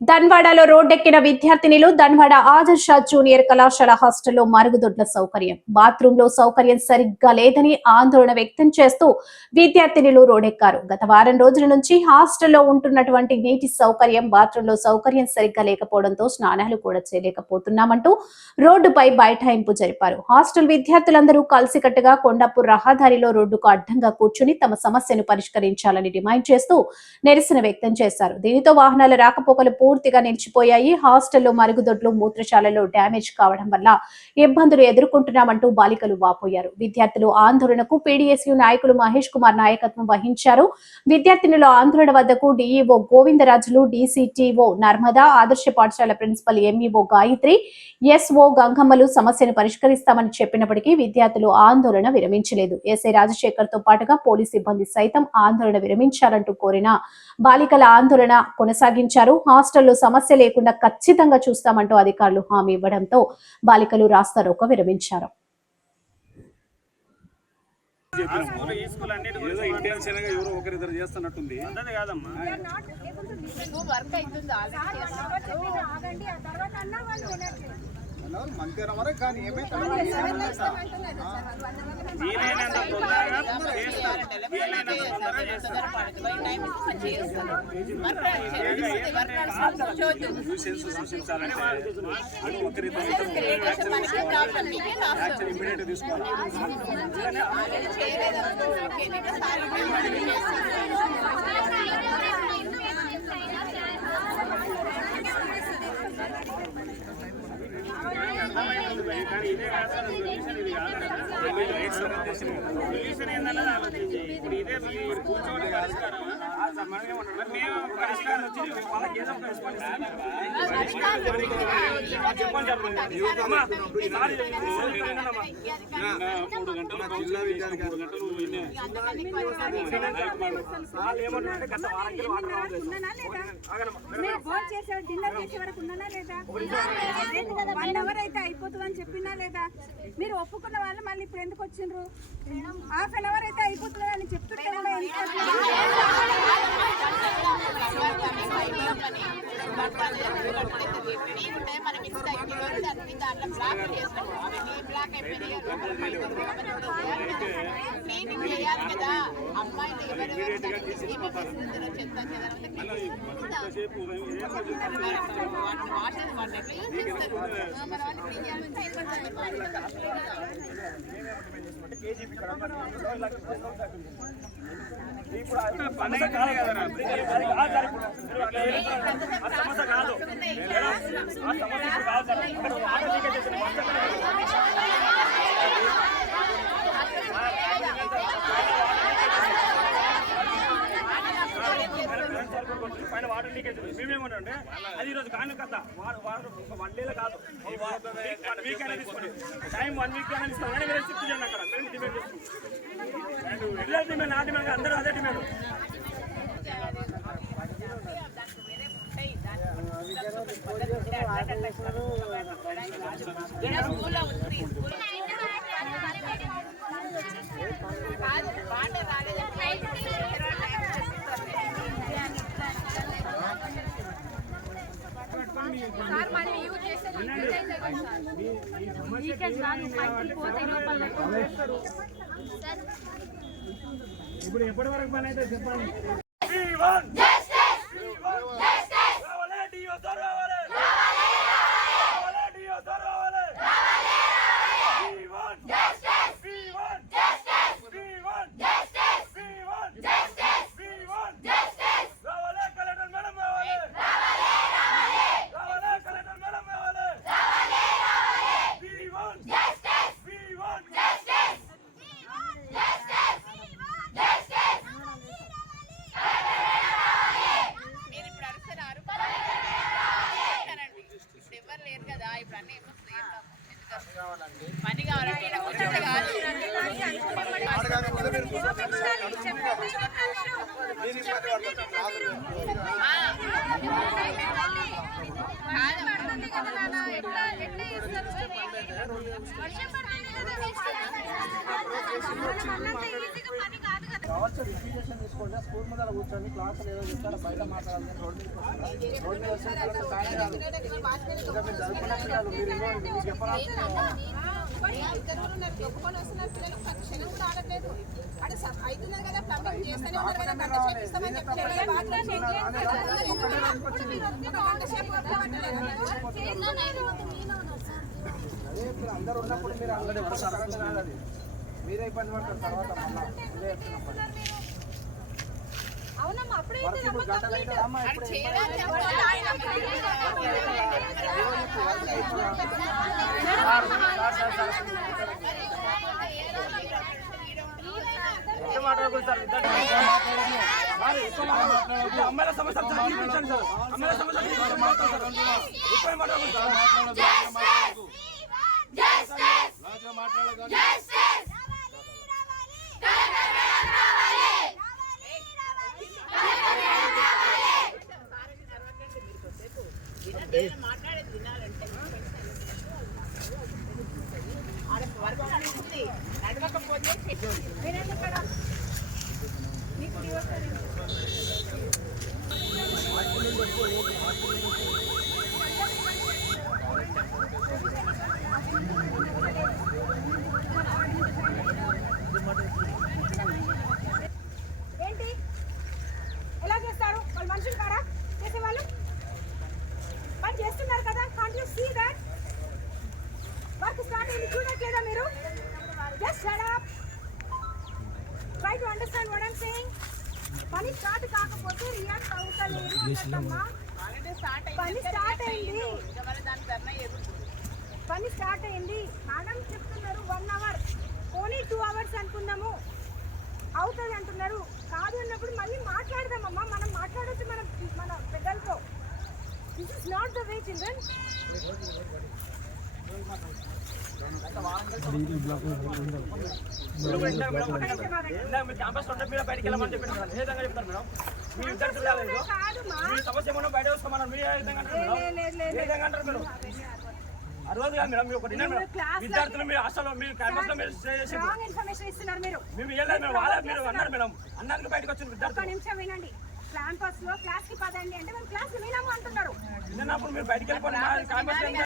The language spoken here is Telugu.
ధన్వాడలో రోడ్డెక్కిన విద్యార్థినిలు ధన్వాడ ఆదర్శ జూనియర్ కళాశాల హాస్టల్లో మరుగుదొడ్ల సౌకర్యం బాత్రూమ్ లో సౌకర్యం సరిగ్గా లేదని ఆందోళన వ్యక్తం చేస్తూ విద్యార్థినిలు రోడ్డెక్కారు. గత వారం రోజుల నుంచి హాస్టల్లో ఉంటున్నటువంటి నీటి సౌకర్యం బాత్రూమ్ లో సౌకర్యం సరిగ్గా లేకపోవడంతో స్నానాలు కూడా చేయలేకపోతున్నామంటూ రోడ్డుపై బైఠాయింపు జరిపారు. హాస్టల్ విద్యార్థులందరూ కలిసికట్టుగా కొండాపూర్ రహదారిలో రోడ్డుకు అడ్డంగా కూర్చుని తమ సమస్యను పరిష్కరించాలని డిమాండ్ చేస్తూ నిరసన వ్యక్తం చేశారు. దీనితో వాహనాల రాకపోకలు పూర్తిగా నిలిచిపోయాయి. హాస్టల్లో మరుగుదొడ్లు మూత్రశాలలో డ్యామేజ్ కావడం వల్ల ఇబ్బందులు ఎదుర్కొంటున్నామంటూ బాలికలు వాపోయారు. విద్యార్థులు ఆందోళనకు పీడీఎస్యూ నాయకులు మహేష్ కుమార్ నాయకత్వం వహించారు. విద్యార్థినుల ఆందోళన వద్దకు డీఈఓ గోవిందరాజులు, డీసీటీఓ నర్మదా, ఆదర్శ పాఠశాల ప్రిన్సిపల్ ఎంఈఓ గాయత్రి, ఎస్ఓ గంగమ్మలు సమస్యను పరిష్కరిస్తామని చెప్పినప్పటికీ విద్యార్థులు ఆందోళన విరమించలేదు. ఎస్ఐ రాజశేఖర్ తో పాటుగా పోలీస్ సిబ్బంది సైతం ఆందోళన విరమించాలంటూ కోరిన బాలికల ఆందోళన కొనసాగించారు. హాస్టల్లో సమస్య లేకుండా ఖచ్చితంగా చూస్తామంటూ అధికారులు హామీ ఇవ్వడంతో బాలికలు రాస్తారోకో విరమించారు. అయిపోతుందని చెప్పినా లేదా? మీరు ఒప్పుకున్న వాళ్ళు మళ్ళీ ఇప్పుడు ఎందుకు వచ్చిండ్రు? హాఫ్ అన్ అవర్ అయితే అయిపోతుంది అని చెప్తుంటే పైన వాటర్ లీకేజ్ మేమేమంటే అది ఈరోజు కాను కదా వన్ డేలో కాదు వీక్ అనేది తీసుకోండి టైం 1 వీక్ అనేది ఇస్తాం కానీ మీరు షిఫ్ట్ చేయండి అక్కడ మేము డిమాండ్ చేస్తున్నాం ఎట్లా డిమాండ్ నా డిమాండ్ అందరూ అదే డిమాండ్ ఇప్పుడు ఎప్పటి వరకు పని అయితే చెప్పండి. వచ్చి రిక్విజేషన్ తీసుకోండి, స్కూల్ ముందర కూర్చొని క్లాసులు ఏదో చెప్తారో బయట మాట్లాడాలి. రోడ్ మీద వచ్చిన తర్వాత కానే కాదు. ఇంకా మీరు చదువుకున్న పిల్లలు మీరు ఇంకో మీకు చెప్పరా అదే మీరు అందరు ఉన్నప్పుడు మీరు అందరూ ఎవరు తరగతి కాదు. అది మీరే ఇబ్బంది పడతారు తర్వాత మళ్ళీ ఇదే చెప్తున్నప్పుడు. వర్క్ ఇప్పుడు గంటలు అవుతుందమ్మా. ఇప్పుడు అమ్మాయిల సమస్య అమ్మాయిల సమస్య మాట్లాడేది వినాలంటే నడవకపోతే ఏంటి ఎలా చేస్తారు వాళ్ళు? మనుషులు కారా చేసేవాళ్ళు? పని చేస్తున్నారు కదా. Can't you see that work start అయింది చూడట్లేదా మీరు? Just shut up. Try to understand what I'm saying. పని స్టార్ట్ కాకపోతే రియాక్ట్ అవుతలేదు అన్నమ్మా. పని స్టార్ట్ అయింది. పని స్టార్ట్ అయింది మేడం చెప్తున్నారు 1 hour, ఓన్లీ 2 hours అనుకుందాము అవుతుంది అంటున్నారు. కాదు అన్నప్పుడు మళ్ళీ మాట్లాడదామమ్మా. మనం మాట్లాడొచ్చు మన పెద్దలతో. This is not the way children. Campus ఉంటే మీరు బయటకు వెళ్ళమని చెప్పారు మేడం. ఏ విధంగా చెప్తారు మేడం? మీ విద్యార్థులు మీ సమస్య ఏమన్నా బయట వస్తామన్నారు. మీరు ఏ విధంగా అంటారు మేడం? ఏ విధంగా అంటారు మేడం? ఆ రోజు కాదు మేడం, మీరు ఒకటి విద్యార్థులు మీరు హాస్టల్లో మీరు క్యాంపస్ లో మీరు స్టే చేసి ఇన్ఫర్మేషన్ ఇస్తున్నారు మీరు. మేము వెళ్ళలేదు మేడం. వాళ్ళ మీరు అన్నారు మేడం. అన్నానికి బయటకు వచ్చిన ఒక విద్యార్థులు నిమిషం వినండి. క్యాంపస్ లో క్లాస్ కి పదండి అంటే మేము క్లాస్ వినాము అంటున్నారు. విన్నప్పుడు మీరు బయటకు వెళ్ళిపోయి క్యాంపస్